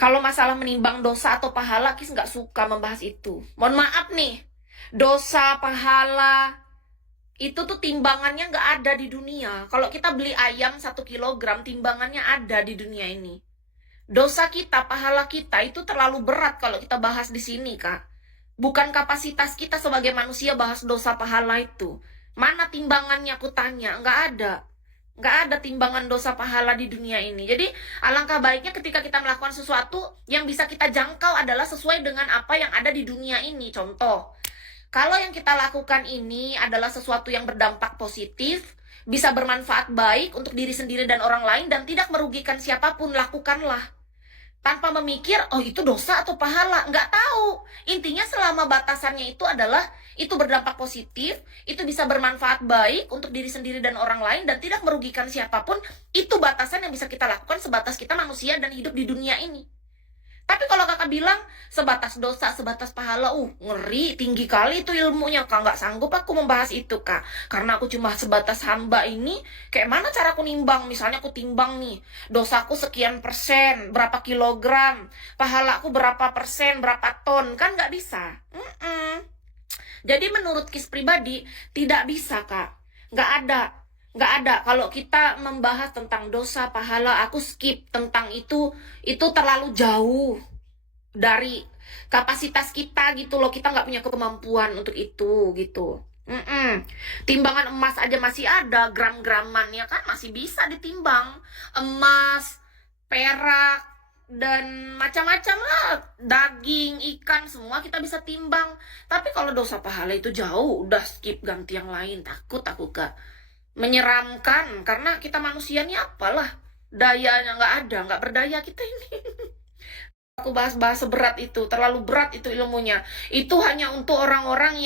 Kalau masalah menimbang dosa atau pahala, Kis nggak suka membahas itu. Mohon maaf nih, dosa, pahala, itu tuh timbangannya nggak ada di dunia. Kalau kita beli ayam 1 kilogram, timbangannya ada di dunia ini. Dosa kita, pahala kita itu terlalu berat kalau kita bahas di sini, Kak. Bukan kapasitas kita sebagai manusia bahas dosa pahala itu. Mana timbangannya aku tanya? Nggak ada. Nggak ada timbangan dosa pahala di dunia ini. Jadi alangkah baiknya ketika kita melakukan sesuatu yang bisa kita jangkau adalah sesuai dengan apa yang ada di dunia ini. Contoh, kalau yang kita lakukan ini adalah sesuatu yang berdampak positif, bisa bermanfaat baik untuk diri sendiri dan orang lain dan tidak merugikan siapapun, lakukanlah. Tanpa memikir, oh itu dosa atau pahala. Nggak tahu. Intinya selama batasannya itu adalah, itu berdampak positif, itu bisa bermanfaat baik untuk diri sendiri dan orang lain, dan tidak merugikan siapapun, itu batasan yang bisa kita lakukan sebatas kita manusia dan hidup di dunia ini. Tapi kalau kakak bilang sebatas dosa, sebatas pahala, ngeri, tinggi kali itu ilmunya, kak. Nggak sanggup aku membahas itu, kak. Karena aku cuma sebatas hamba ini, kayak mana cara aku nimbang? Misalnya aku timbang nih, dosaku sekian persen, berapa kilogram, pahala aku berapa persen, berapa ton, kan nggak bisa. Jadi menurut Kis pribadi, tidak bisa, kak. Nggak ada. Nggak ada. Kalau kita membahas tentang dosa, pahala, aku skip tentang itu terlalu jauh dari kapasitas kita gitu loh. Kita nggak punya kemampuan untuk itu gitu. Timbangan emas aja masih ada, gram-gramannya kan masih bisa ditimbang. Emas, perak, dan macam-macam lah, daging, ikan, semua kita bisa timbang. Tapi kalau dosa pahala itu jauh, udah skip, ganti yang lain. Takut aku, kak. Menyeramkan, karena kita manusia ini apalah, dayanya nggak ada, nggak berdaya kita ini. Aku bahas-bahas seberat itu, terlalu berat itu ilmunya. Itu hanya untuk orang-orang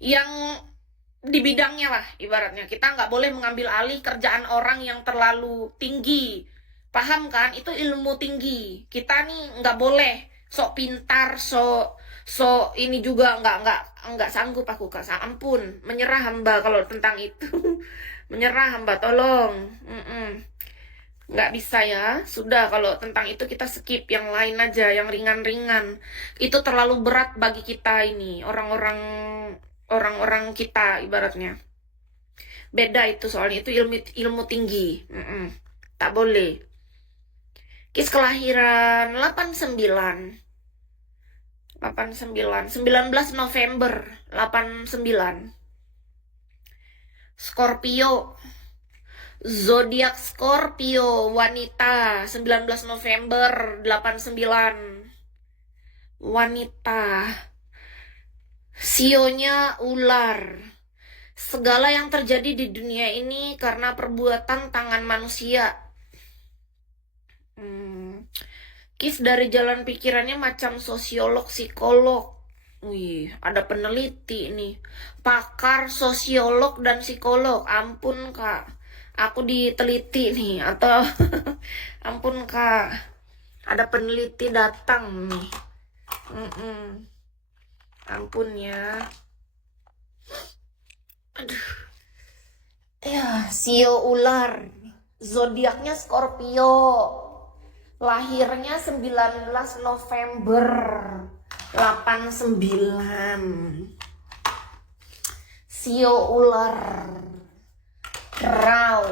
yang di bidangnya lah, ibaratnya. Kita nggak boleh mengambil alih kerjaan orang yang terlalu tinggi. Paham kan? Itu ilmu tinggi. Kita nih nggak boleh sok pintar, sok ini juga nggak sanggup aku, kak. Ampun, menyerah hamba kalau tentang itu. Menyerah hamba, tolong. Nggak bisa ya. Sudah, kalau tentang itu kita skip, yang lain aja, yang ringan-ringan. Itu terlalu berat bagi kita ini, orang-orang kita ibaratnya. Beda itu, soalnya itu ilmu tinggi. Tak boleh. Kis kelahiran 19 November 89. Scorpio. Zodiak Scorpio, wanita, 19 November 89. Wanita. Sionya ular. Segala yang terjadi di dunia ini karena perbuatan tangan manusia. Kis dari jalan pikirannya macam sosiolog, psikolog. Wih, ada peneliti nih. Pakar sosiolog dan psikolog. Ampun, kak. Aku diteliti nih. Atau ampun, kak. Ada peneliti datang nih. Ampun ya. Aduh. Ya, sio ular. Zodiaknya Scorpio. Lahirnya 19 November 89. Sio ular. Raw.